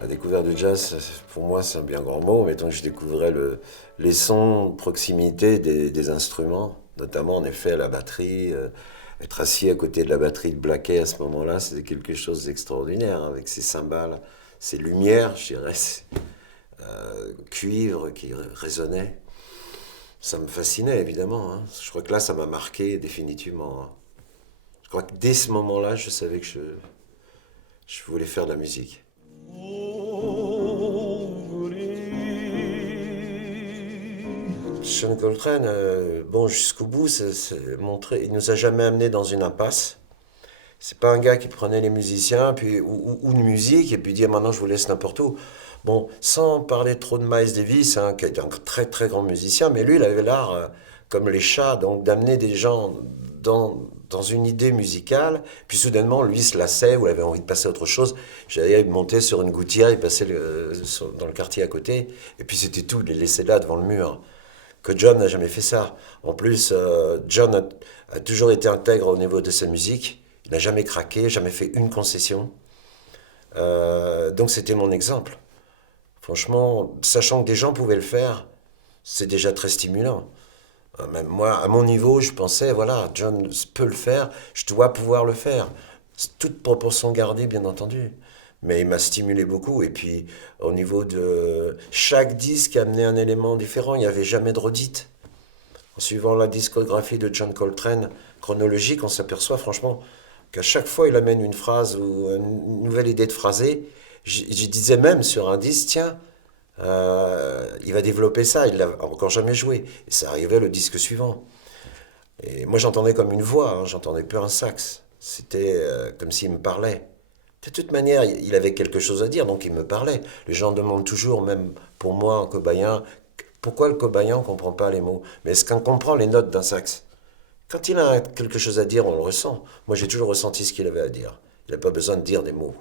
La découverte du jazz, pour moi, c'est un bien grand mot. Mettons que je découvrais les sons, proximité des instruments, notamment en effet la batterie. Être assis à côté de la batterie de Blackey à ce moment-là, c'était quelque chose d'extraordinaire, avec ses cymbales, ses lumières, je dirais, cuivre qui résonnait. Ça me fascinait évidemment, hein. Je crois que là, ça m'a marqué définitivement, hein. Je crois que dès ce moment-là, je savais que je voulais faire de la musique. John Coltrane, bon, jusqu'au bout, c'est montré, il nous a jamais amené dans une impasse. C'est pas un gars qui prenait les musiciens puis, ou une musique et puis dit maintenant je vous laisse n'importe où. Bon, sans parler trop de Miles Davis, hein, qui était un très très grand musicien, mais lui il avait l'art, comme les chats, donc d'amener des gens dans une idée musicale, puis soudainement lui se lassait ou avait envie de passer à autre chose. J'allais monter sur une gouttière, il passait dans le quartier à côté, et puis c'était tout, il les laissait là devant le mur. Que John n'a jamais fait ça. En plus, John a toujours été intègre au niveau de sa musique. Il n'a jamais craqué, jamais fait une concession. Donc c'était mon exemple. Franchement, sachant que des gens pouvaient le faire, c'est déjà très stimulant. Même moi, à mon niveau, je pensais, voilà, John peut le faire, je dois pouvoir le faire. Toute proportion gardée, bien entendu. Mais il m'a stimulé beaucoup. Et puis, au niveau de chaque disque amenait un élément différent. Il n'y avait jamais de redite. En suivant la discographie de John Coltrane chronologique, on s'aperçoit franchement qu'à chaque fois il amène une phrase ou une nouvelle idée de phrasé. Je disais même sur un disque, tiens, il va développer ça, il l'a encore jamais joué. Et ça arrivait le disque suivant. Et moi j'entendais comme une voix, hein, j'entendais plus un sax. C'était comme s'il me parlait. De toute manière, il avait quelque chose à dire, donc il me parlait. Les gens demandent toujours, même pour moi, un cobayen, pourquoi le cobayen ne comprend pas les mots? Mais est-ce qu'on comprend les notes d'un sax? Quand il a quelque chose à dire, on le ressent. Moi, j'ai toujours ressenti ce qu'il avait à dire. Il n'a pas besoin de dire des mots.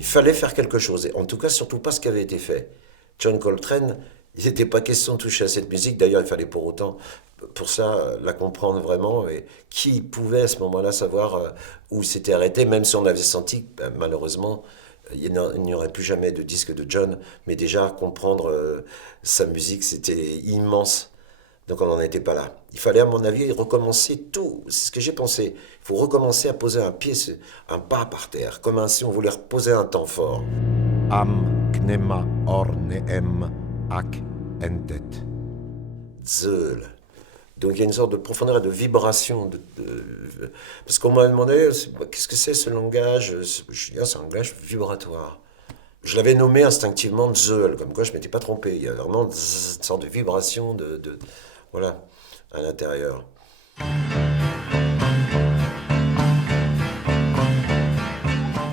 Il fallait faire quelque chose, et en tout cas, surtout pas ce qui avait été fait. John Coltrane, il n'était pas question de toucher à cette musique. D'ailleurs, il fallait pour autant, pour ça, la comprendre vraiment. Et qui pouvait à ce moment-là savoir où c'était arrêté, même si on avait senti que malheureusement, il n'y aurait plus jamais de disque de John. Mais déjà, comprendre sa musique, c'était immense. Donc on n'en était pas là. Il fallait, à mon avis, recommencer tout. C'est ce que j'ai pensé. Il faut recommencer à poser un pied, un pas par terre, comme si on voulait reposer un temps fort. Am knema orneem ac entet. Zeul. Donc il y a une sorte de profondeur et de vibration. Parce qu'on m'a demandé, qu'est-ce que c'est ce langage? Je dis, ah, c'est un langage vibratoire. Je l'avais nommé instinctivement Zeul, comme quoi je ne m'étais pas trompé. Il y a vraiment une sorte de vibration voilà, à l'intérieur.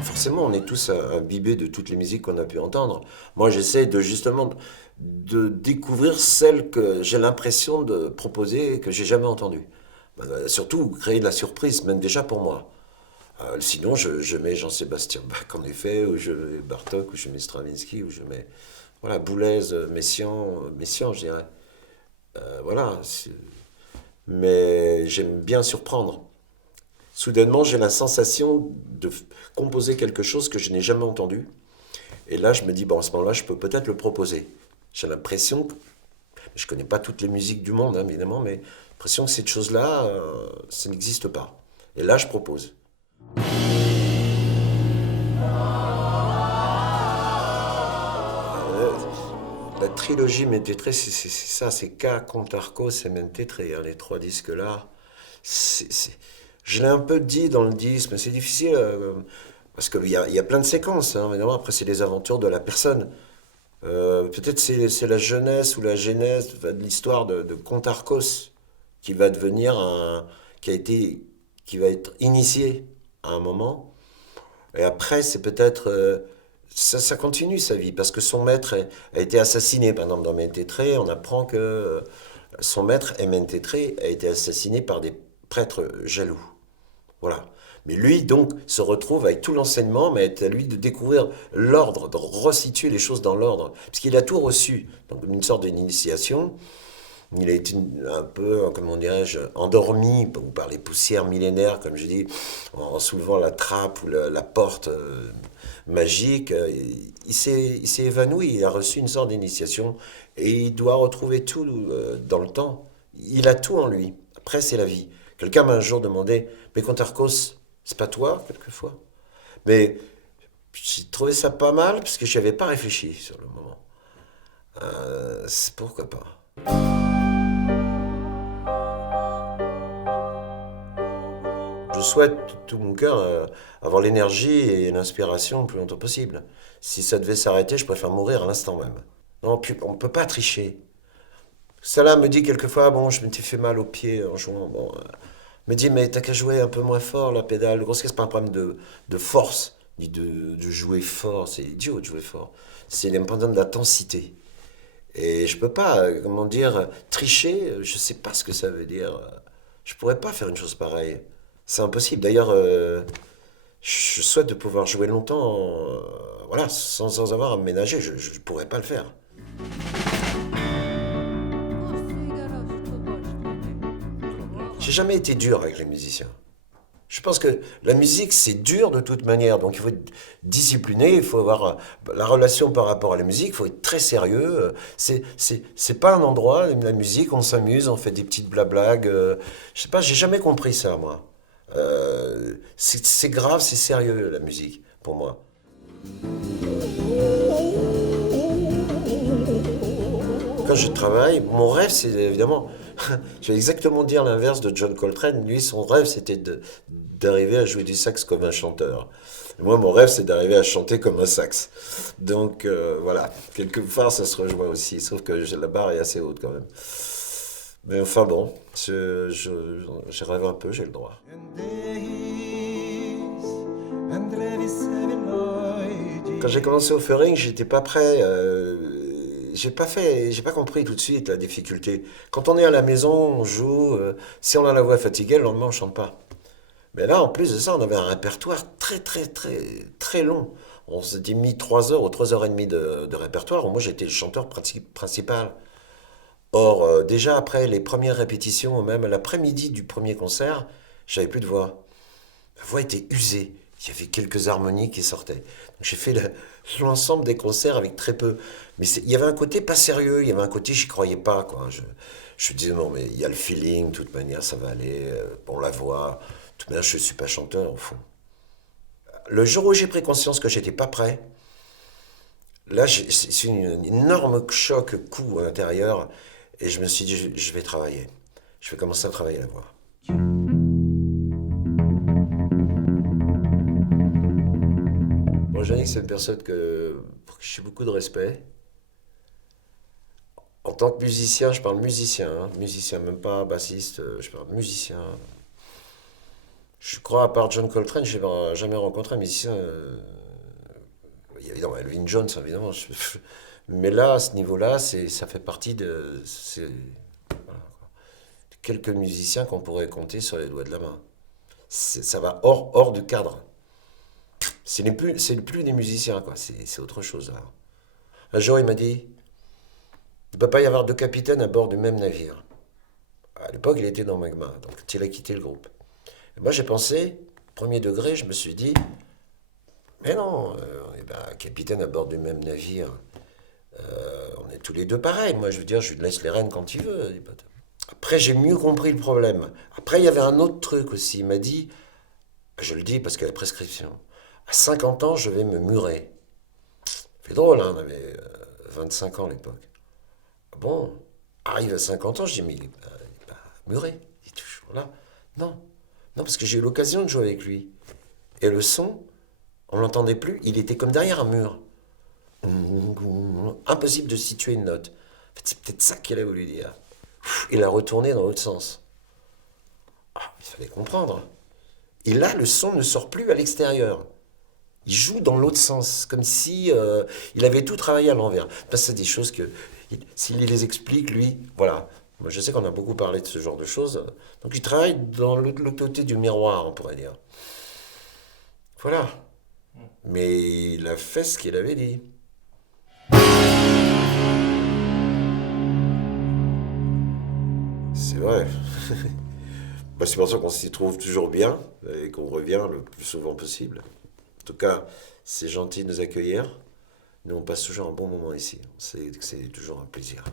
Forcément, on est tous imbibés de toutes les musiques qu'on a pu entendre. Moi, j'essaie justement de découvrir celles que j'ai l'impression de proposer que j'ai jamais entendues. Surtout créer de la surprise, même déjà pour moi. Sinon, je mets Jean-Sébastien Bach en effet, ou je mets Bartók, ou je mets Stravinsky, ou je mets voilà, Boulez, Messiaen, je dirais. Voilà. Mais j'aime bien surprendre. Soudainement, j'ai la sensation de composer quelque chose que je n'ai jamais entendu. Et là, je me dis, bon, à ce moment-là, je peux peut-être le proposer. J'ai l'impression que, je ne connais pas toutes les musiques du monde, hein, évidemment, mais j'ai l'impression que cette chose-là, ça n'existe pas. Et là, je propose. La trilogie Mentetré, c'est ça, c'est K, Contarcos et Mentetré, hein, les trois disques-là. Je l'ai un peu dit dans le disque, mais c'est difficile, parce qu'il y a plein de séquences, hein, évidemment, après c'est les aventures de la personne. Peut-être c'est la jeunesse ou la genèse de l'histoire de Contarcos qui va devenir qui va être initié à un moment. Et après, c'est peut-être. Ça continue sa vie, parce que son maître a été assassiné. Par exemple, dans Mentetré, on apprend que son maître, Mentetré, a été assassiné par des prêtres jaloux. Voilà. Mais lui, donc, se retrouve avec tout l'enseignement, mais c'est à lui de découvrir l'ordre, de resituer les choses dans l'ordre. Parce qu'il a tout reçu. Donc, une sorte d'initiation. Il a été un peu, comment dirais-je, endormi par les poussières millénaires, comme je dis, en soulevant la trappe ou la porte magique. Il s'est évanoui, il a reçu une sorte d'initiation et il doit retrouver tout dans le temps. Il a tout en lui. Après, c'est la vie. Quelqu'un m'a un jour demandé, mais Contarcos, c'est pas toi, quelquefois? Mais j'ai trouvé ça pas mal parce que je n'y avais pas réfléchi sur le moment. C'est pourquoi pas. Je souhaite de tout mon cœur avoir l'énergie et l'inspiration le plus longtemps possible. Si ça devait s'arrêter, je préfère mourir à l'instant même. Non, puis on ne peut pas tricher. Salah me dit quelquefois, bon, je m'étais fait mal au pied en jouant. Bon, me dit, mais t'as qu'à jouer un peu moins fort la pédale. Le gros, c'est pas un problème de force, ni de jouer fort. C'est idiot de jouer fort. C'est un problème d'intensité. Et je peux pas, comment dire, tricher, je sais pas ce que ça veut dire. Je pourrais pas faire une chose pareille. C'est impossible. D'ailleurs, je souhaite de pouvoir jouer longtemps, voilà, sans avoir à me ménager. Je ne pourrais pas le faire. J'ai jamais été dur avec les musiciens. Je pense que la musique, c'est dur de toute manière. Donc il faut être discipliné, il faut avoir la relation par rapport à la musique, il faut être très sérieux. C'est pas un endroit, la musique, on s'amuse, on fait des petites blablagues. Je sais pas, j'ai jamais compris ça, moi. C'est grave, c'est sérieux, la musique, pour moi. Quand je travaille, mon rêve, c'est évidemment, je vais exactement dire l'inverse de John Coltrane. Lui, son rêve, c'était d'arriver à jouer du sax comme un chanteur. Et moi, mon rêve, c'est d'arriver à chanter comme un sax. Donc, voilà, quelque part, ça se rejoint aussi, sauf que la barre est assez haute quand même. Mais enfin bon, je rêve un peu, j'ai le droit. Quand j'ai commencé au Feuring, j'étais pas prêt. J'ai pas compris tout de suite la difficulté. Quand on est à la maison, on joue. Si on a la voix fatiguée, le lendemain on chante pas. Mais là, en plus de ça, on avait un répertoire très long. On s'était mis 3 heures ou 3 heures et demie de répertoire. Moi, j'étais le chanteur principal. Or, déjà après les premières répétitions, ou même l'après-midi du premier concert, j'avais plus de voix. Ma voix était usée. Il y avait quelques harmonies qui sortaient. Donc, j'ai fait l'ensemble des concerts avec très peu. Mais il y avait un côté pas sérieux, il y avait un côté j'y croyais pas, quoi. Je disais non, mais il y a le feeling, de toute manière ça va aller, bon, la voix, de toute manière je suis pas chanteur au fond. Le jour où j'ai pris conscience que j'étais pas prêt, là c'est une énorme choc, coup à l'intérieur, et je me suis dit je vais travailler. Je vais commencer à travailler la voix. Bon, Yannick, c'est une personne pour qui j'ai beaucoup de respect. En tant que musicien, je parle musicien, hein, musicien, même pas bassiste, je parle musicien. Je crois, à part John Coltrane, je n'ai jamais rencontré un musicien. Il y a évidemment Elvin Jones, évidemment. Mais là, à ce niveau-là, ça fait partie voilà, quelques musiciens qu'on pourrait compter sur les doigts de la main. Ça va hors du cadre. C'est plus des musiciens, quoi. C'est autre chose, là. Un jour, il m'a dit, il ne peut pas y avoir deux capitaines à bord du même navire. À l'époque, il était dans Magma, donc il a quitté le groupe. Et moi, j'ai pensé, premier degré, je me suis dit, mais non, on est capitaine à bord du même navire. On est tous les deux pareils. Moi, je veux dire, je lui laisse les rênes quand il veut. Après, j'ai mieux compris le problème. Après, il y avait un autre truc aussi. Il m'a dit, je le dis parce qu'il y a la prescription, à 50 ans, je vais me murer. C'est drôle, hein, on avait 25 ans à l'époque. Bon, arrive à 50 ans, je dis, mais il est pas muré, il est toujours là. Non, parce que j'ai eu l'occasion de jouer avec lui. Et le son, on ne l'entendait plus, il était comme derrière un mur. Impossible de situer une note. En fait, c'est peut-être ça qu'il a voulu dire. Il a retourné dans l'autre sens. Il fallait comprendre. Et là, le son ne sort plus à l'extérieur. Il joue dans l'autre sens, comme si il avait tout travaillé à l'envers. C'est des choses que, s'il les explique, lui, voilà. Moi, je sais qu'on a beaucoup parlé de ce genre de choses. Donc, il travaille dans l'autre côté du miroir, on pourrait dire. Voilà. Mais il a fait ce qu'il avait dit. Ouais. Bah, c'est pour ça qu'on s'y trouve toujours bien et qu'on revient le plus souvent possible. En tout cas, c'est gentil de nous accueillir. Nous, on passe toujours un bon moment ici. C'est toujours un plaisir.